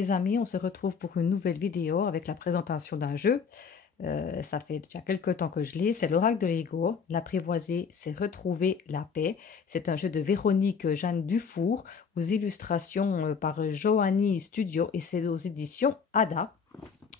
Les amis, on se retrouve pour une nouvelle vidéo avec la présentation d'un jeu. Ça fait déjà quelques temps que je l'ai. C'est l'Oracle de Lego. L'apprivoiser, c'est retrouver la paix. C'est un jeu de Véronique Jeanne Dufour aux illustrations par Joanny Studio et c'est aux éditions Ada.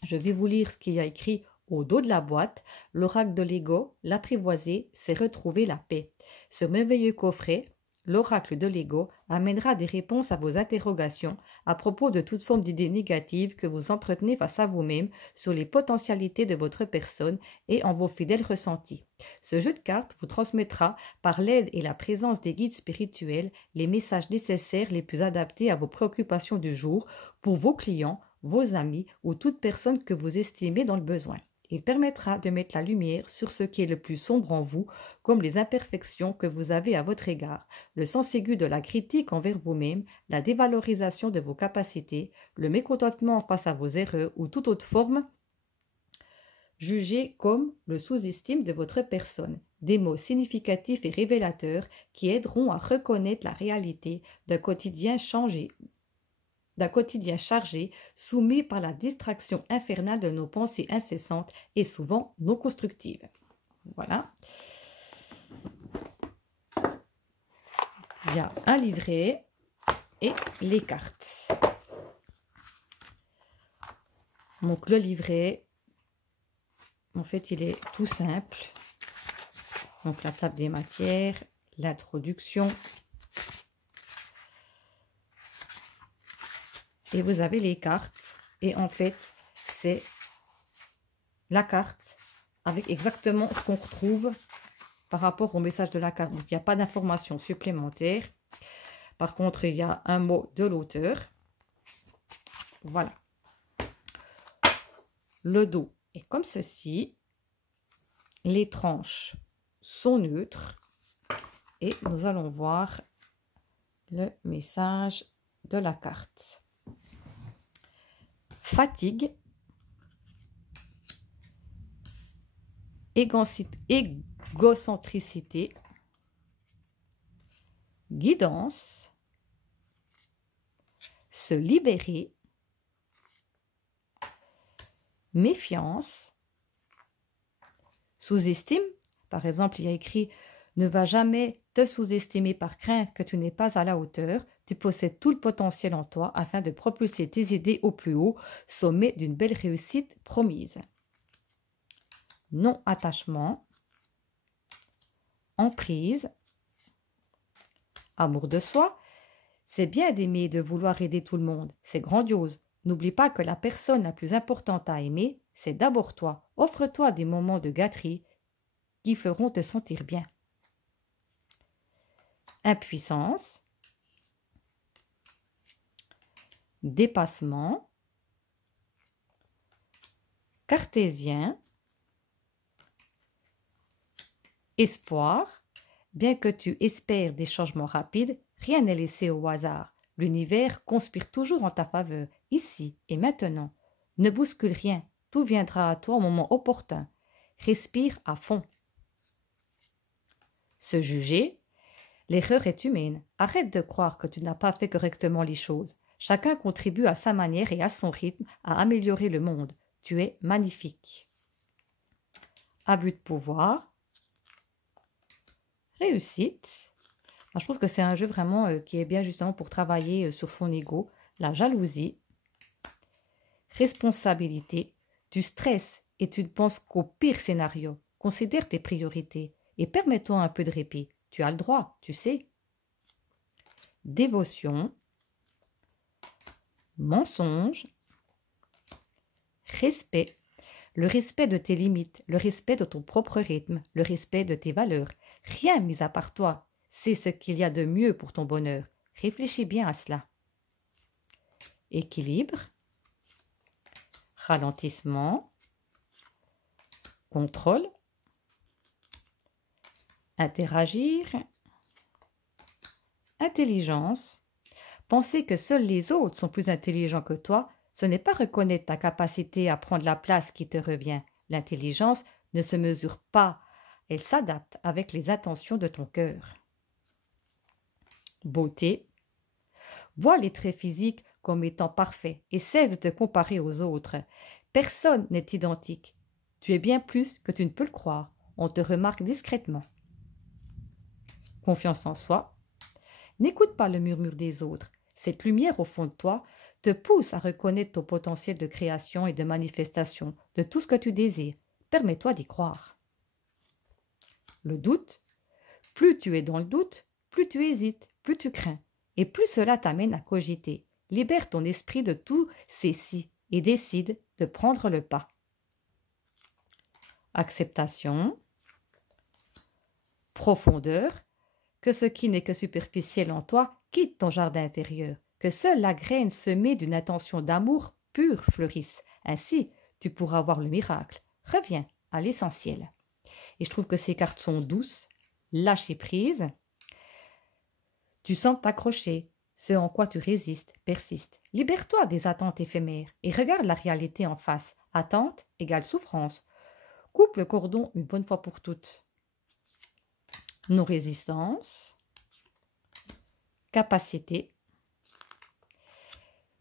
Je vais vous lire ce qu'il y a écrit au dos de la boîte. L'Oracle de Lego, l'apprivoiser, c'est retrouver la paix. Ce merveilleux coffret, l'Oracle de Lego, amènera des réponses à vos interrogations à propos de toute forme d'idées négatives que vous entretenez face à vous-même sur les potentialités de votre personne et en vos fidèles ressentis. Ce jeu de cartes vous transmettra, par l'aide et la présence des guides spirituels, les messages nécessaires les plus adaptés à vos préoccupations du jour pour vos clients, vos amis ou toute personne que vous estimez dans le besoin. Il permettra de mettre la lumière sur ce qui est le plus sombre en vous, comme les imperfections que vous avez à votre égard, le sens aigu de la critique envers vous-même, la dévalorisation de vos capacités, le mécontentement face à vos erreurs ou toute autre forme jugée comme le sous-estime de votre personne. Des mots significatifs et révélateurs qui aideront à reconnaître la réalité d'un quotidien chargé, soumis par la distraction infernale de nos pensées incessantes et souvent non constructives. Voilà. Il y a un livret et les cartes. Donc le livret, en fait, il est tout simple. Donc la table des matières, l'introduction. Et vous avez les cartes. Et en fait, c'est la carte avec exactement ce qu'on retrouve par rapport au message de la carte. Donc, il n'y a pas d'informations supplémentaires. Par contre, il y a un mot de l'auteur. Voilà. Le dos est comme ceci. Les tranches sont neutres. Et nous allons voir le message de la carte. Fatigue, égocentricité, guidance, se libérer, méfiance, sous-estime. Par exemple, il y a écrit « Ne va jamais te sous-estimer par crainte que tu n'es pas à la hauteur. Tu possèdes tout le potentiel en toi afin de propulser tes idées au plus haut, sommet d'une belle réussite promise. » Non-attachement, emprise, amour de soi. C'est bien d'aimer et de vouloir aider tout le monde. C'est grandiose. N'oublie pas que la personne la plus importante à aimer, c'est d'abord toi. Offre-toi des moments de gâterie qui feront te sentir bien. Impuissance, dépassement, cartésien, espoir. Bien que tu espères des changements rapides, rien n'est laissé au hasard. L'univers conspire toujours en ta faveur, ici et maintenant. Ne bouscule rien, tout viendra à toi au moment opportun. Respire à fond. Se juger, l'erreur est humaine. Arrête de croire que tu n'as pas fait correctement les choses. Chacun contribue à sa manière et à son rythme à améliorer le monde. Tu es magnifique. Abus de pouvoir, réussite. Je trouve que c'est un jeu vraiment qui est bien justement pour travailler sur son ego. La jalousie, responsabilité, tu stresses et tu ne penses qu'au pire scénario. Considère tes priorités et permets-toi un peu de répit. Tu as le droit, tu sais. Dévotion, mensonge, respect. Le respect de tes limites, le respect de ton propre rythme, le respect de tes valeurs. Rien mis à part toi. C'est ce qu'il y a de mieux pour ton bonheur. Réfléchis bien à cela. Équilibre, ralentissement, contrôle, interagir, intelligence. Penser que seuls les autres sont plus intelligents que toi, ce n'est pas reconnaître ta capacité à prendre la place qui te revient. L'intelligence ne se mesure pas, elle s'adapte avec les intentions de ton cœur. Beauté. Vois les traits physiques comme étant parfait et cesse de te comparer aux autres. Personne n'est identique. Tu es bien plus que tu ne peux le croire. On te remarque discrètement. Confiance en soi. N'écoute pas le murmure des autres. Cette lumière au fond de toi te pousse à reconnaître ton potentiel de création et de manifestation de tout ce que tu désires. Permets-toi d'y croire. Le doute. Plus tu es dans le doute, plus tu hésites, plus tu crains. Et plus cela t'amène à cogiter. Libère ton esprit de tous ces si et décide de prendre le pas. Acceptation. Profondeur. Que ce qui n'est que superficiel en toi quitte ton jardin intérieur. Que seule la graine semée d'une intention d'amour pur fleurisse. Ainsi, tu pourras voir le miracle. Reviens à l'essentiel. Et je trouve que ces cartes sont douces. Lâcher prise. Tu sens t'accrocher. Ce en quoi tu résistes persiste. Libère-toi des attentes éphémères et regarde la réalité en face. Attente égale souffrance. Coupe le cordon une bonne fois pour toutes. Non-résistance. Capacité.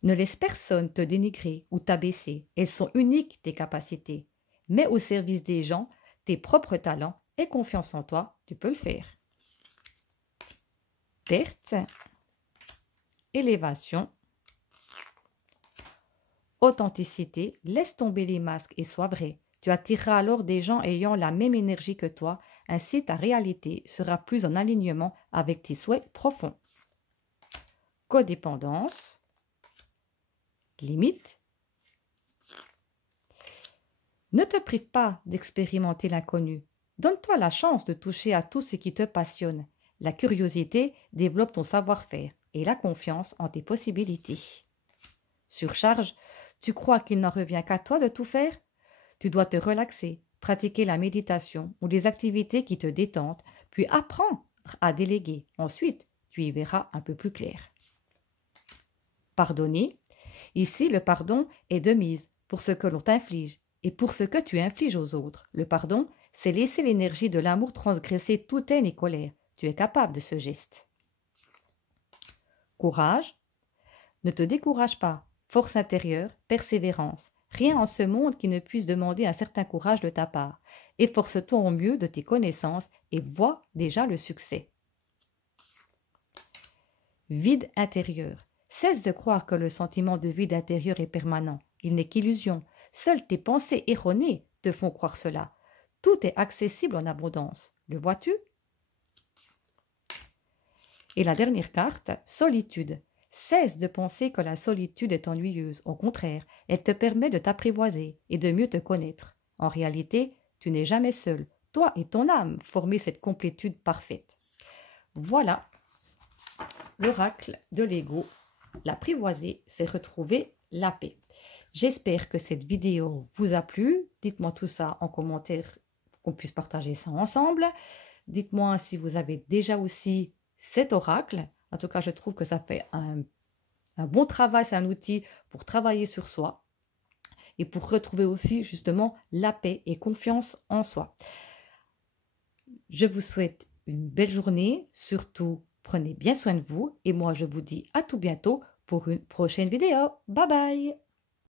Ne laisse personne te dénigrer ou t'abaisser. Elles sont uniques, tes capacités. Mets au service des gens tes propres talents et confiance en toi, tu peux le faire. Perte. Élévation. Authenticité. Laisse tomber les masques et sois vrai. Tu attireras alors des gens ayant la même énergie que toi. Ainsi, ta réalité sera plus en alignement avec tes souhaits profonds. Codépendance. Limite. Ne te prive pas d'expérimenter l'inconnu. Donne-toi la chance de toucher à tout ce qui te passionne. La curiosité développe ton savoir-faire et la confiance en tes possibilités. Surcharge, tu crois qu'il n'en revient qu'à toi de tout faire? Tu dois te relaxer, pratiquer la méditation ou des activités qui te détendent, puis apprendre à déléguer. Ensuite, tu y verras un peu plus clair. Pardonner. Ici, le pardon est de mise pour ce que l'on t'inflige et pour ce que tu infliges aux autres. Le pardon, c'est laisser l'énergie de l'amour transgresser toute haine et colère. Tu es capable de ce geste. Courage. Ne te décourage pas. Force intérieure, persévérance. Rien en ce monde qui ne puisse demander un certain courage de ta part. Efforce-toi au mieux de tes connaissances et vois déjà le succès. Vide intérieur. Cesse de croire que le sentiment de vide intérieur est permanent. Il n'est qu'illusion. Seules tes pensées erronées te font croire cela. Tout est accessible en abondance. Le vois-tu? Et la dernière carte, solitude. Cesse de penser que la solitude est ennuyeuse. Au contraire, elle te permet de t'apprivoiser et de mieux te connaître. En réalité, tu n'es jamais seul. Toi et ton âme formez cette complétude parfaite. Voilà l'oracle de l'ego. L'apprivoiser, c'est retrouver la paix. J'espère que cette vidéo vous a plu. Dites-moi tout ça en commentaire, qu'on puisse partager ça ensemble. Dites-moi si vous avez déjà aussi cet oracle. En tout cas, je trouve que ça fait un bon travail. C'est un outil pour travailler sur soi et pour retrouver aussi justement la paix et confiance en soi. Je vous souhaite une belle journée. Surtout, prenez bien soin de vous. Et moi, je vous dis à tout bientôt pour une prochaine vidéo. Bye bye!